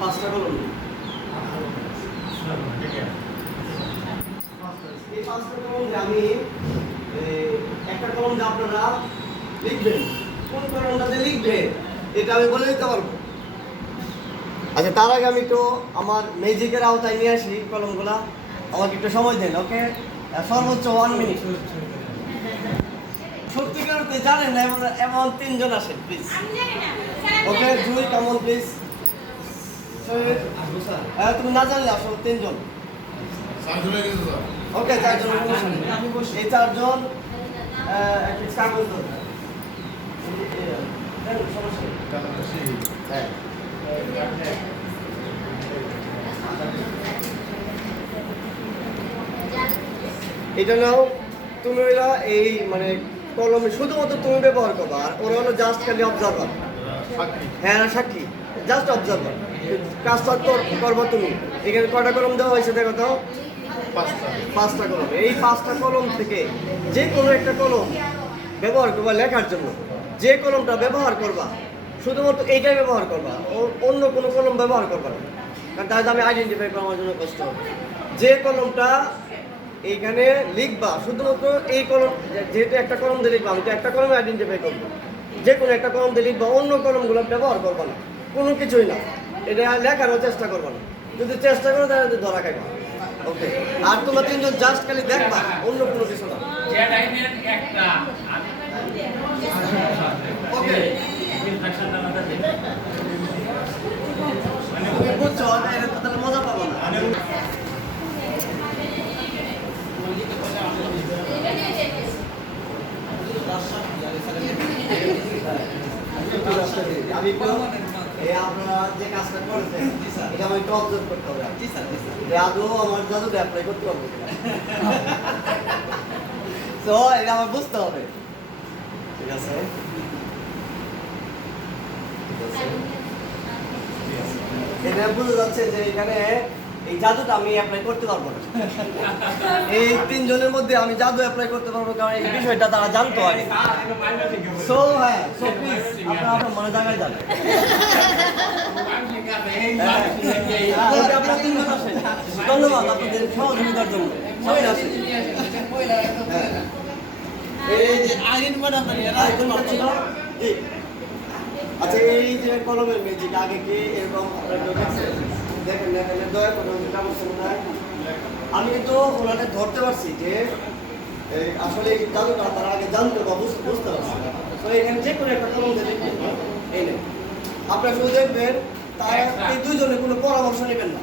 পাঁচটা কলম পাঁচটা কলম একটা কলম আপনারা লিখবেন লিখবেন এটা আমি বলে দিতে পারব আচ্ছা তার আগে আমি একটু আমার ম্যাজিকের আওতায় নিয়ে আসি কলমগুলা। আমাকে একটু সময় দেন ওকে সর্বোচ্চ ওয়ান মিনিট অর্থে জানেন না এমন এমন তিনজন আসেন please okay Jui come on please হ্যাঁ তুমি না জানলে আসো তিনজন। ওকে চারজন। এই চারজন কাগজ। হ্যাঁ। এটা নাও তুমি এই মানে কলমে শুধুমাত্র তুমি ব্যবহার করবা আর ওরা হলো জাস্ট খালি অবজারভার হ্যাঁ এরা সাক্ষী জাস্ট অবজারভার কাজটা কর- করবা তুমি? এখানে কটা কলম দেওয়া হয়েছে দেখো তো? পাঁচটা। কলম। এই পাঁচটা কলম থেকে যে কোনো একটা কলম ব্যবহার করবা লেখার জন্য। যে কলমটা ব্যবহার করবা শুধুমাত্র এইটাই ব্যবহার করবা। অন্য কোনো কলম ব্যবহার করবা না। কারণ তাহলে আমি আইডেন্টিফাই করা আমার জন্য কষ্ট হবে। যে কলমটা এইখানে লিখবা, শুধুমাত্র এই কলম যেহেতু একটা কলম দিয়ে লিখবা, আমি তো একটা কলমে আইডেন্টিফাই করব। যে কোনো একটা কলম দিয়ে লিখবা, অন্য কলমগুলো ব্যবহার করবা না। কোনো কিছুই না। এটা লেখারও চেষ্টা করবা না। যদি চেষ্টা করো, তাহলে ধরা খাইবা। ওকে আর তোমরা তিনজন জাস্ট খালি দেখবা, অন্য কোনো কিছু না। ওকে বুঝছ, তাহলে মজা পাবো না। আমি এই আপনারা যে কাজটা করেছেন এটা আমি একটু অবজার্ভ করতে হবে। যে আদৌ আমার জাদুটা অ্যাপ্লাই করতে পারব তো এটা আমার বুঝতে হবে। ঠিক আছে? ঠিক আছে? এটা বোঝা যাচ্ছে যে এখানে এই জাদুটা আমি অ্যাপ্লাই করতে পারব না এই তিনজনের মধ্যে আমি জাদু অ্যাপ্লাই করতে পারব কারণ এই বিষয়টা তারা জানতো আগে সো হ্যাঁ সো প্লিজ আপনারা আপনার মনে জায়গায় যান। ধন্যবাদ আপনাদের সহযোগিতার জন্য সবাই আসেন। আচ্ছা এই যে কলমের ম্যাজিক আগে কি এরকম আপনারা কেউ দেখছেন? দেখেন না দয়া করে হয়। আমি কিন্তু ওনাকে ধরতে পারছি যে আসলে এই জাদুটা তারা আগে জানতো বা বুঝতে বুঝতে পারছে তো এখানে যে কোনো একটা কলম দিয়ে এই নেন। আপনারা শুধু দেখবেন তারা এই দুইজনে কোনো পরামর্শ নেবেন না।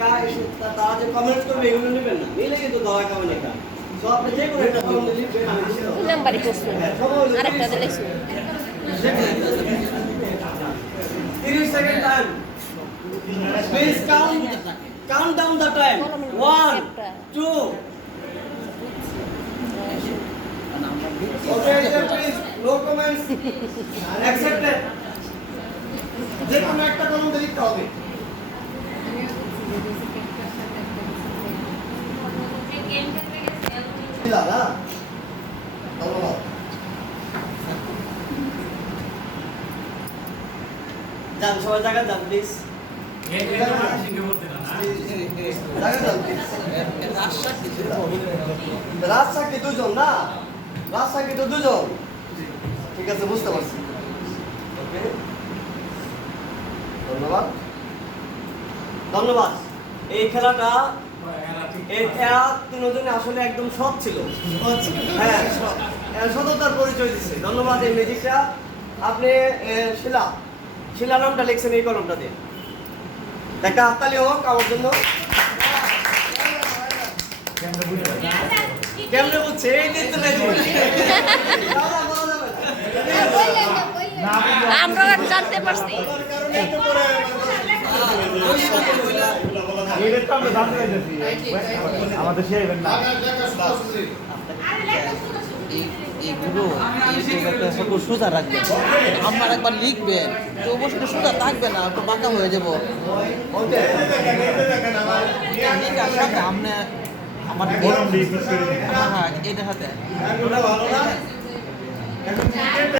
তারা যে কমেন্ট করবে এগুলো নেবেন না। নিলে কিন্তু দয়া খাবেন এটা তো আপনি যে কোনো একটা কলম দিয়ে লিখবেন আমি বুঝতে পারব। নাম্বারই প্রশ্ন হ্যাঁ, সময় হলো আরেকটা 30 দেখছি 30 second time. Please count count down the time. One, two. Okay, then please no comments. Accepted. যে কোনো একটা কলম দিয়ে লিখতে হবে বুঝলা ধন্যবাদ সবাই জায়গা যান প্লিজ রাজশাহী দুজন না? রাজশাহী তো দুজন। ঠিক আছে বুঝতে পারছি। ধন্যবাদ। ধন্যবাদ। এই খেলাটা এই খেলা তিনজনে আসলে একদম সৎ ছিল। হ্যাঁ, সততার পরিচয় দিচ্ছে। ধন্যবাদ এই ম্যাজিকটা। আপনি শিলা। শিলা নামটা লিখছেন এই কলমটা দিয়ে। একটা হাততালি হোক আমার জন্য। কেমনে বুঝছে এই দিন তো আমরা জানতে পারছি। আমাদের সে না। এইগুলো এই জায়গাটা সকল সোজা রাখবেন আমার একবার লিখবেন তো অবশ্যই সোজা থাকবে না একটু বাঁকা হয়ে যাব। আপনি আমার। হ্যাঁ হ্যাঁ এটার সাথে।